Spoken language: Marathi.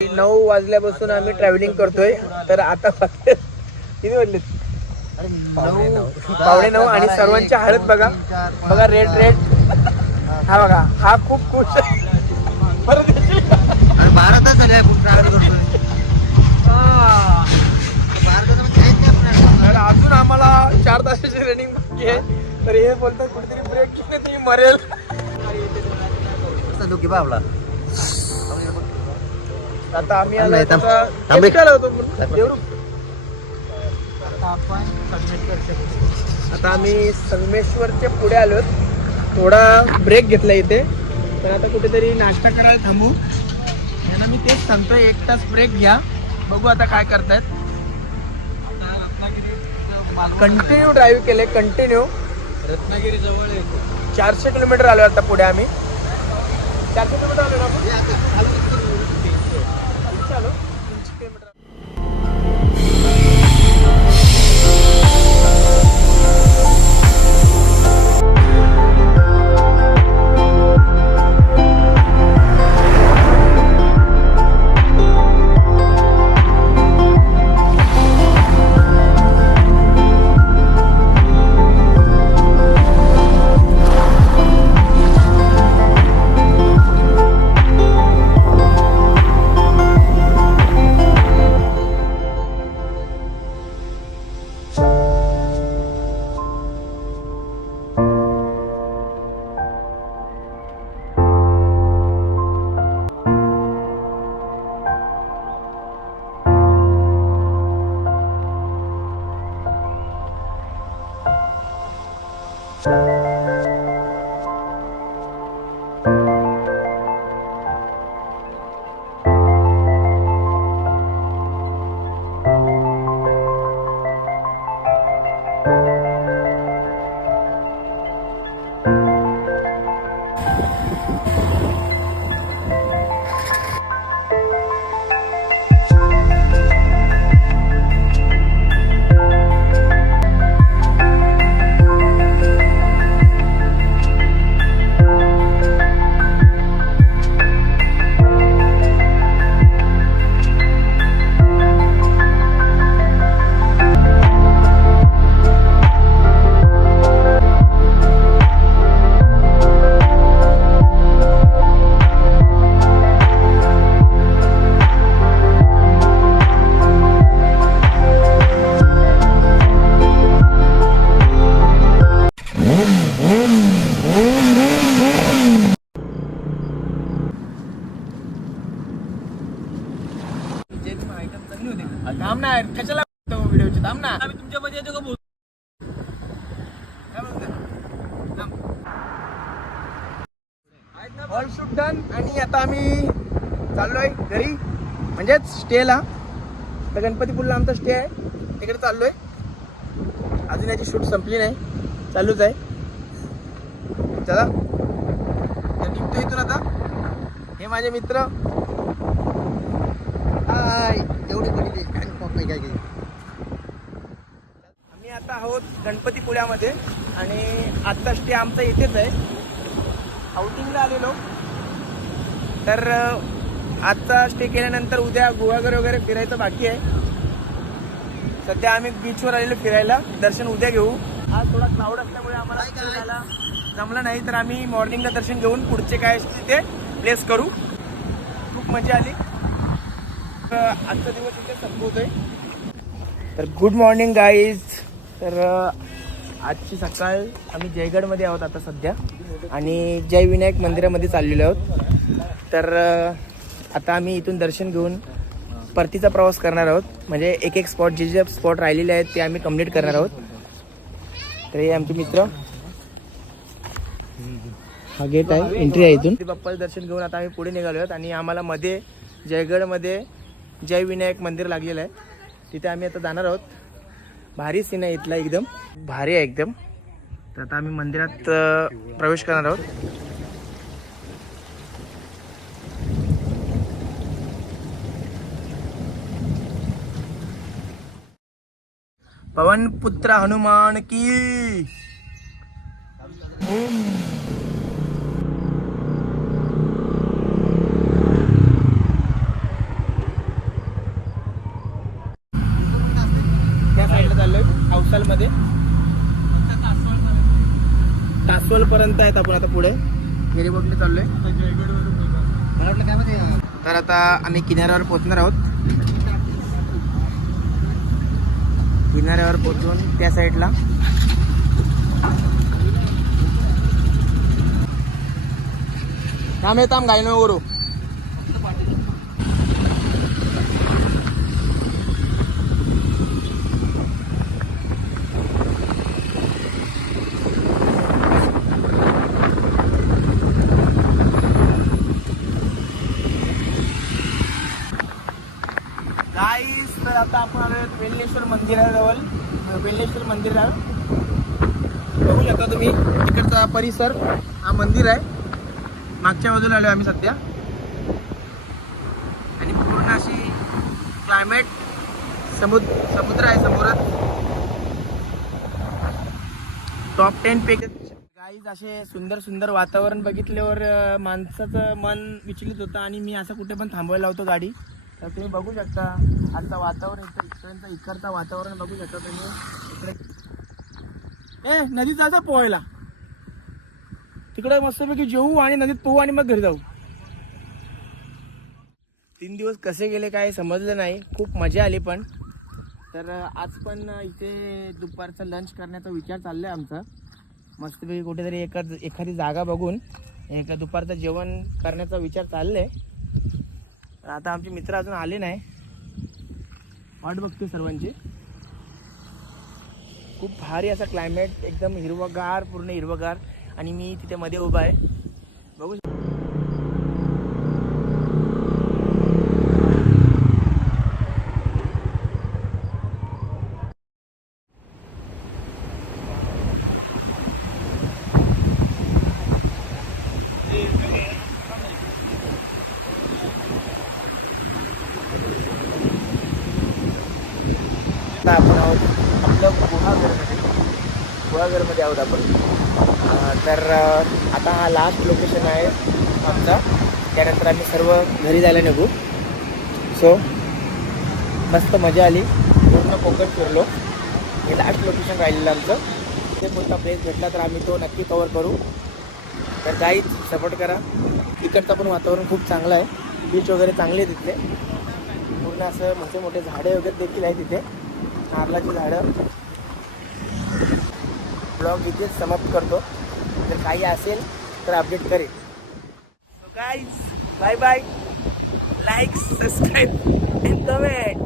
9 वाजल्यापासून आम्ही ट्रॅव्हलिंग करतोय. तर आता किती वाजले? 9:15 आणि सर्वांच्या हालत बघा बघा. रेड रेड हा बघा, हा खूप खुश आहे. भारतच झाले खूप ट्रॅव्हल करतोय. तर अजून आम्हाला 4 तासाची रनिंग बाकी आहे. तर हे बोलतात कुठेतरी ब्रेक घेतले तुम्ही मरेल. आपला आता आम्ही आलो होतो. आता आम्ही संगमेश्वरच्या पुढे आलो. थोडा ब्रेक घेतला इथे. तर आता कुठेतरी नाश्ता करायला थांबू. यांना मी तेच सांगतोय 1 तास ब्रेक घ्या. बघू आता काय करतायत. कंटिन्यू ड्राईव्ह केले, कंटिन्यू. रत्नागिरी जवळ 400 किलोमीटर आलो आता पुढे आम्ही. 400 किलोमीटर आलो ना आपण. 300 आलो. 300 किलोमीटर. थांब ना, कशाला व्हिडिओची थांब ना. आम्ही तुमच्या मध्ये येतो का बोल. All shoot done. आणि आता आम्ही चाललोय घरी, म्हणजेच स्टेला. तर गणपतीपुळला आमचा स्टे आहे, तिकडे चाललोय. अजून याची शूट संपली नाही, चालूच आहे. चला तर निघतो इथून आता. हे माझे मित्र. हाय एवढी कोणी काय आम्ही आता आहोत गणपतीपुळ्यामध्ये. आणि आजचा स्टे आमचा इथेच आहे. आउटिंगला आलेलो. तर आजचा स्टे केल्यानंतर उद्या गुहागर वगैरे फिरायचं बाकी आहे. सध्या आम्ही बीचवर आलेलो फिरायला. दर्शन उद्या घेऊ. आज थोडा क्लाउड असल्यामुळे आम्हाला फिरायला जमलं नाही. तर आम्ही मॉर्निंगला दर्शन घेऊन पुढचे काय असते ते प्लेस करू. खूप मजा आली. आजचा दिवस इथे संपवतोय. तर गुड मॉर्निंग गाईज. तर आजची सकाळ आम्ही जयगडमध्ये आहोत आता सध्या. आणि जय विनायक मंदिरामध्ये चाललेलो आहोत. तर आता आम्ही इथून दर्शन घेऊन परतीचा प्रवास करणार आहोत. म्हणजे एक स्पॉट जे स्पॉट राहिलेले आहेत ते आम्ही कंप्लीट करणार आहोत. तर हे आमचे मित्र. हा गेट आहे, एंट्री आहे इथून. बाप्पाचं दर्शन घेऊन आता आम्ही पुढे निघालो आहोत. आणि आम्हाला मध्ये जयगडमध्ये जय विनायक मंदिर लागलेलं आहे, तिथे आम्ही आता जाणार आहोत. भारी सीन आहे इथला, एकदम भारी आहे एकदम. तर आता आम्ही मंदिरात प्रवेश करणार आहोत. पवन पुत्र हनुमान की. मध्ये तासवल पर्यंत आहेत आपण आता पुढे गेरीबोटने चाललोय. मला वाटलं काय माहिती तर आता आम्ही किनाऱ्यावर पोहोचणार आहोत. किनाऱ्यावर पोहोचून त्या साईडला थांब येताम गायनो करू. गाईस तर आता आपण आलो वेल्लेश्वर मंदिराजवळ. वेल्लेश्वर मंदिर बघू शकता तुम्ही तिकडचा परिसर. हा मंदिर आहे. मागच्या बाजूला आलो आम्ही सध्या. आणि पूर्ण अशी क्लायमेट समुद्र आहे समोरच. टॉप 10 पैकी गाईज असे सुंदर सुंदर वातावरण बघितल्यावर माणसाचं मन विचलित होतं आणि मी असं कुठे पण थांबवायला लावतो गाडी. तर तुम्ही बघू शकता आजचं वातावरण इकडचं वातावरण बघू शकता तुम्ही. इकडे नदीत जायचं पोहायला. तिकडे मस्तपैकी जेवू आणि नदीत पोहू आणि मग घरी जाऊ. 3 दिवस कसे गेले काय समजलं नाही. खूप मजा आली पण. तर आज पण इथे दुपारचा लंच करण्याचा विचार चाललाय आमचा. मस्तपैकी कुठेतरी एखादी जागा बघून दुपारचं जेवण करण्याचा विचार चाललाय. तर आता आमचे मित्र अजून आले नाही. वाट बघतोय सर्वांची. खूप भारी असा क्लायमेट एकदम हिरवगार पूर्ण हिरवगार. आणि मी तिथे मध्ये उभा आहे बघू. आपण आहोत आपल्या गुहागरमध्ये आहोत आपण. तर आता हा लास्ट लोकेशन आहे आमचा. त्यानंतर आम्ही सर्व घरी जायला निघू. सो मस्त मजा आली. पूर्ण कोकण फिरलो. हे लास्ट लोकेशन राहिलेलं आमचं. ते कोणता प्लेस भेटला तर आम्ही तो नक्की कवर करू. तर गाईच सपोर्ट करा. तिकडचं पण वातावरण खूप चांगलं आहे. बीच वगैरे चांगले आहे तिथले. पूर्ण असं मोठे मोठे झाडे वगैरे देखील आहे तिथे. नारळाची झाडं. ब्लॉग इथेच समाप्त करतो. जर काही असेल तर अपडेट करेल. So guys bye bye. Like subscribe and comment.